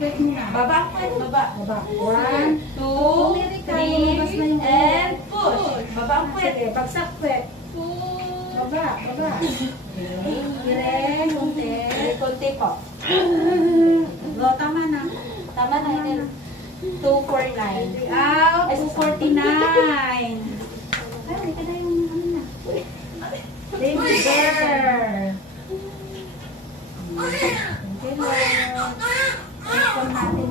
Wait muna. Baba po, baba. Baba. 1, 2, 3, and push. Baba po. Sige, bagsak pwet. Baba, baba. Dire, kunti. Kunti po. Go, tama na. Tama na yun. 249. Out. Ay, 249. Ay, ka na yung ano na. Thank you, girl. Thank you, Lord. Welcome natin